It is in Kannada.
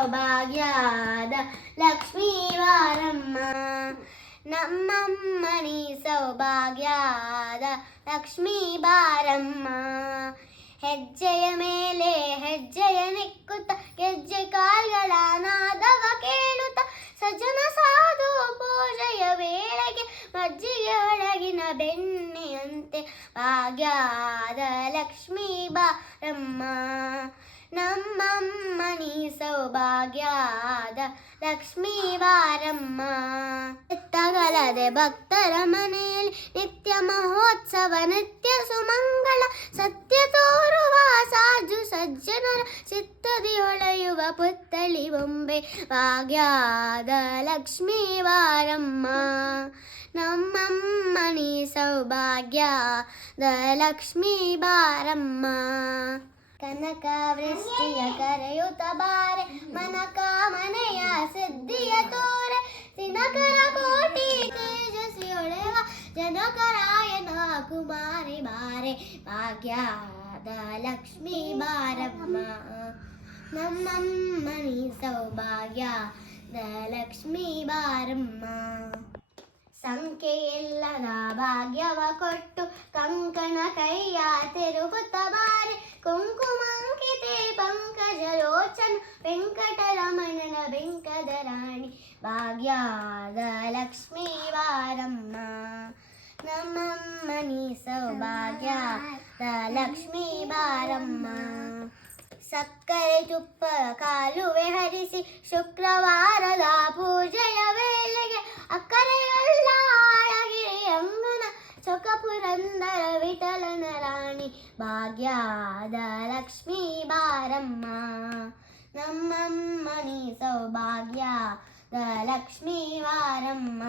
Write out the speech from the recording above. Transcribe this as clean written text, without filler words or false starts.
ಸೌಭಾಗ್ಯದ ಲಕ್ಷ್ಮೀ ಬಾರಮ್ಮ. ನಮ್ಮಮ್ಮನಿ ಸೌಭಾಗ್ಯದ ಲಕ್ಷ್ಮೀ ಬಾರಮ್ಮ. ಹೆಜ್ಜೆಯ ಮೇಲೆ ಹೆಜ್ಜೆಯ ನೆಕ್ಕುತ್ತ ಗೆಜ್ಜೆ ಕಾಲ್ಗಳ ನಾದವ ಕೇಳುತ್ತ ಸಜ್ಜನ ಸಾಧು ಪೂಜೆಯ ವೇಳೆಗೆ ಮಜ್ಜಿಗೆ ಒಳಗಿನ ಬೆಣ್ಣೆಯಂತೆ ಭಾಗ್ಯದ ಲಕ್ಷ್ಮೀ ಬಾರಮ್ಮ. ನಮ್ಮಮ್ಮನಿ ಸೌಭಾಗ್ಯದ ಲಕ್ಷ್ಮೀ ಬಾರಮ್ಮ. ಎತ್ತಗಲದೆ ಭಕ್ತರ ಮನೆಯಲ್ಲಿ ನಿತ್ಯ ಮಹೋತ್ಸವ ನಿತ್ಯ ಸುಮಂಗಳ ಸತ್ಯ ತೋರುವ ಸಾಜು ಸಜ್ಜನರ ಚಿತ್ತದಿ ಹೊಳೆಯುವ ಪುತ್ತಳಿ ಬೊಂಬೆ ಭಾಗ್ಯದ ಲಕ್ಷ್ಮೀ ಬಾರಮ್ಮ. ನಮ್ಮಮ್ಮನಿ ಸೌಭಾಗ್ಯದ ಲಕ್ಷ್ಮೀ ಬಾರಮ್ಮ. ಕನಕ ವೃಷ್ಟಿಯ ಕರೆಯುತ್ತ ಬಾರೆ ಮನಕಾಮನೆಯ ಸಿದ್ಧಿಯ ತೋರೆ ದಿನಕರ ಕೋಟಿ ತೇಜಸ್ವಿ ಹೊಳೆವ ಜನಕರಾಯನ ಕುಮಾರಿ ಬಾರೆ ಭಾಗ್ಯದ ಲಕ್ಷ್ಮೀ ಬಾರಮ್ಮ. ನಮ್ಮಮ್ಮನಿ ಸೌಭಾಗ್ಯದ ಲಕ್ಷ್ಮೀ ಬಾರಮ್ಮ. ಸಂಖ್ಯೆಯಿಲ್ಲದ ಭಾಗ್ಯವ ಕೊಟ್ಟು ಕಂಕಣ ಕೈಯ ತಿರುಗುತ್ತ ಬಾರೆ ಕುಂಕುಮಾಂಕಿತೆ ಪಂಕಜ ಲೋಚನ ವೆಂಕಟರಮಣನ ಬೆಂಕದ ರಾಣಿ ಭಾಗ್ಯದ ಲಕ್ಷ್ಮೀ ಬಾರಮ್ಮ. ನಮ್ಮಮ್ಮನಿ ಸೌಭಾಗ್ಯದ ಲಕ್ಷ್ಮೀ ಬಾರಮ್ಮ. ಸಕ್ಕರೆ ತುಪ್ಪ ಕಾಲುವೆ ಹರಿಸಿ ಶುಕ್ರವಾರದ ಪೂಜೆಯ ವೇಳೆಗೆ ಅಕ್ಕರೆಯಲ್ಲ ಅಳಗಿರಿ ಅಂಗನ ಚೊಕಪುರಂದರ ವಿಠಲನ ರಾಣಿ ಭಾಗ್ಯದ ಲಕ್ಷ್ಮೀ ಬಾರಮ್ಮ. ನಮ್ಮಮ್ಮನಿ ಸೌಭಾಗ್ಯದ ಲಕ್ಷ್ಮೀ ಬಾರಮ್ಮ.